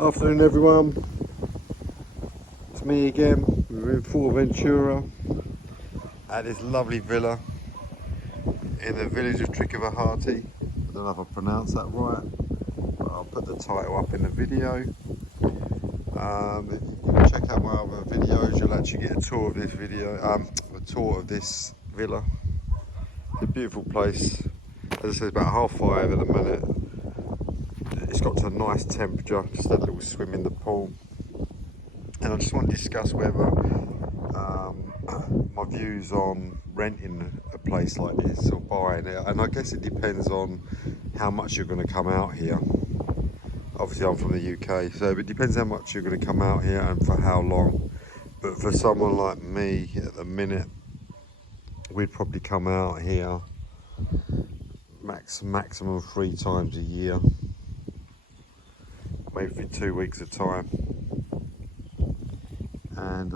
Afternoon everyone, it's me again. We're in Fuerteventura at this lovely villa in the village of Tricovahati. I don't know if I pronounced that right, but I'll put the title up in the video. If you check out my other videos, you'll actually get a tour of this a tour of this villa. It's a beautiful place. As I said, it's about 5:30 at the minute. It's got to a nice temperature, just had a little swim in the pool. And I just want to discuss whether my views on renting a place like this or buying it. And I guess it depends on how much you're going to come out here. Obviously I'm from the UK, so it depends how much you're going to come out here and for how long. But for someone like me at the minute, we'd probably come out here maximum 3 times a year, maybe for 2 weeks at a time. And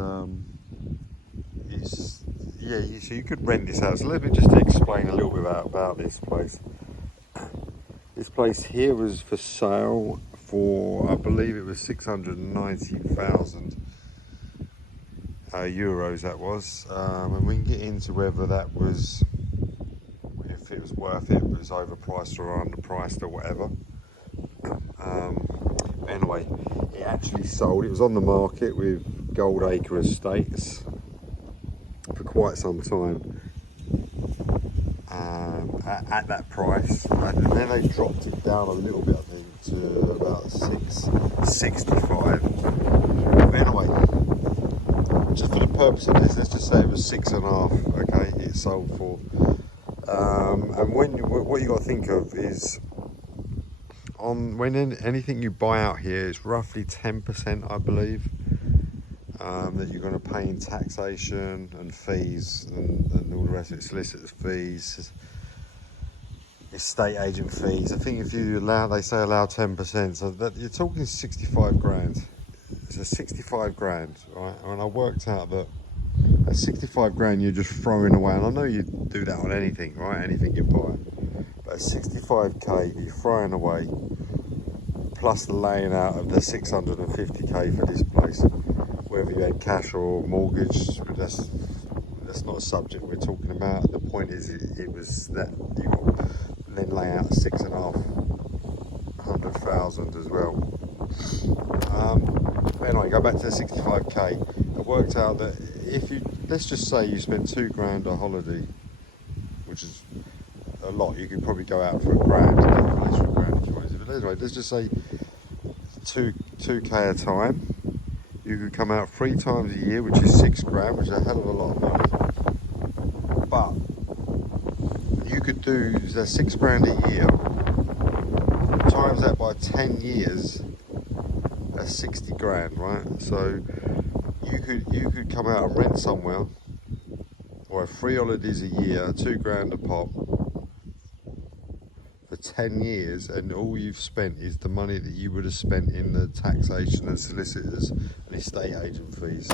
so you could rent this out. So let me just explain a little bit about this place. This place here was for sale for, I believe it was 690,000 euros that was. And we can get into whether that was, if it was worth it, if it was overpriced or underpriced or whatever. Anyway, it actually sold. It was on the market with Goldacre Estates for quite some time at that price, and then they dropped it down a little bit, I think, to about 665. But anyway, just for the purpose of this, let's just say it was 6.5. Okay, it sold for. And what you got to think of is, anything you buy out here, it's roughly 10%, I believe, that you're going to pay in taxation and fees and all the rest of it, solicitors' fees, estate agent fees. I think if you they say allow 10%, so that you're talking 65 grand. It's a 65 grand, right? And I worked out that at 65 grand you're just throwing away, and I know you do that on anything, right? Anything you buy. But at 65k you're throwing away, plus the laying out of the 650k for this place. Whether you had cash or mortgage, that's not a subject we're talking about. The point is, it was that you got then lay out 6,500,000 as well. Anyway, go back to the 65k. It worked out that if you, let's just say you spent 2 grand on holiday, which is a lot. You could probably go out for a grand, if you wanted. But anyway, let's just say 2k a time. You could come out 3 times a year, which is 6 grand, which is a hell of a lot of money. But you could do the 6 grand a year, times that by 10 years, that's 60 grand, right? So you could come out and rent somewhere, or have 3 holidays a year, 2 grand a pop, for 10 years, and all you've spent is the money that you would have spent in the taxation and solicitors and estate agent fees,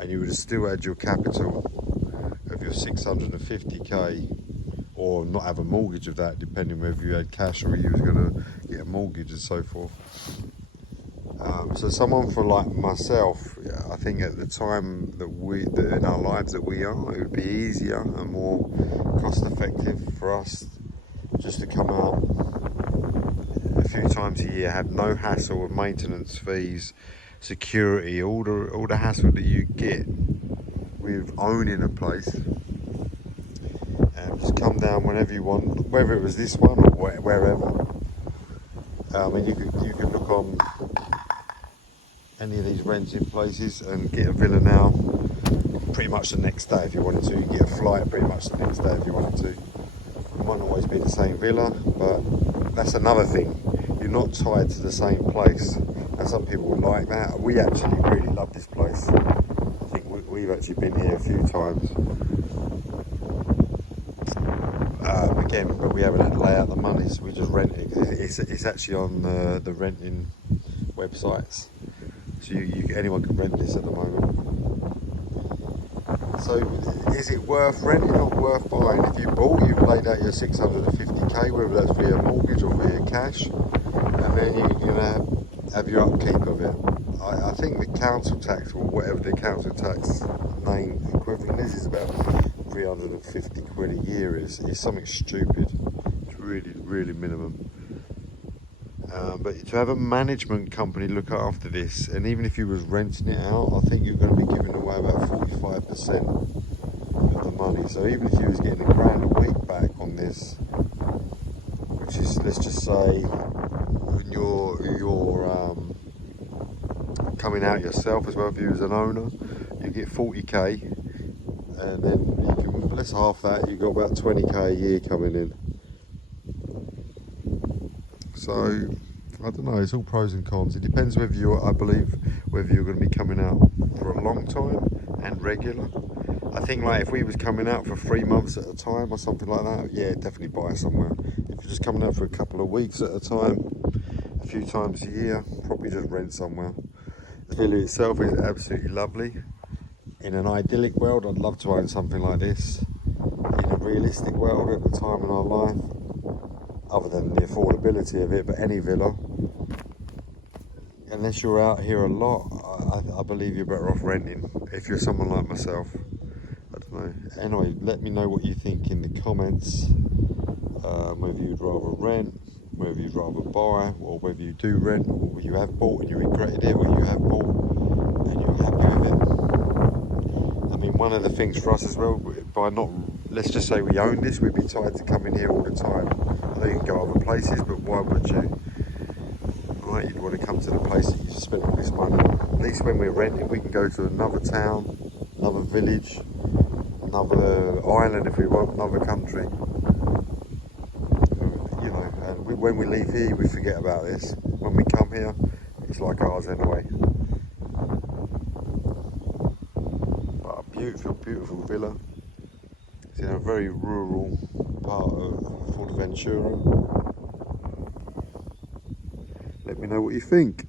and you would have still had your capital of your 650k, or not have a mortgage of that, depending whether you had cash or you was going to get a mortgage and so forth. So someone for like myself, I think at the time that in our lives that we are, it would be easier and more cost effective for us just to come out a few times a year, have no hassle of maintenance fees, security, all the hassle that you get with owning a place, and just come down whenever you want, whether it was this one or wherever. And you could look on any of these renting places and get a villa now pretty much the next day if you wanted to. You get a flight pretty much the next day if you wanted to. It might not always be the same villa, but that's another thing. You're not tied to the same place, and some people like that. We actually really love this place. I think we've actually been here a few times. Again, but we haven't had to lay out the money, so we just rent it. It's actually on the renting websites, so anyone can rent this at the moment. So is it worth renting or worth buying? If you bought, you've laid out your 650k, whether that's via mortgage or via cash, and then you're gonna have your upkeep of it. I think the council tax, or whatever the council tax main equivalent is about 350 quid a year. Is something stupid. It's really, really minimum. But to have a management company look after this, and even if you was renting it out, I think you're going to be giving away about 45% of the money. So even if you was getting £1,000 a week back on this, which is, let's just say, when you're coming out yourself as well, if you was an owner, you get 40k, and then you can, less half that, you've got about 20k a year coming in. So I don't know, it's all pros and cons. It depends whether you're, I believe, whether you're going to be coming out for a long time and regular. I think like if we was coming out for 3 months at a time or something like that, yeah, definitely buy somewhere. If you're just coming out for a couple of weeks at a time, a few times a year, probably just rent somewhere. The villa itself is absolutely lovely. In an idyllic world, I'd love to own something like this. In a realistic world at the time in our life, other than the affordability of it, but any villa, unless you're out here a lot, I believe you're better off renting if you're someone like myself. I don't know. Anyway, let me know what you think in the comments, whether you'd rather rent, whether you'd rather buy, or whether you do rent, or you have bought and you regretted it, or you have bought and you're happy with it. I mean, one of the things for us as well, by not, let's just say we own this, we'd be tired to come in here all the time. I know you can go other places, but why would you? Right, you'd want to come to the place that you spent all this money on. At least when we're renting, we can go to another town, another village, another island if we want, another country. You know, and when we leave here, we forget about this. When we come here, it's like ours anyway. But a beautiful, beautiful villa. It's in a very rural part of Fuerteventura. Let me know what you think.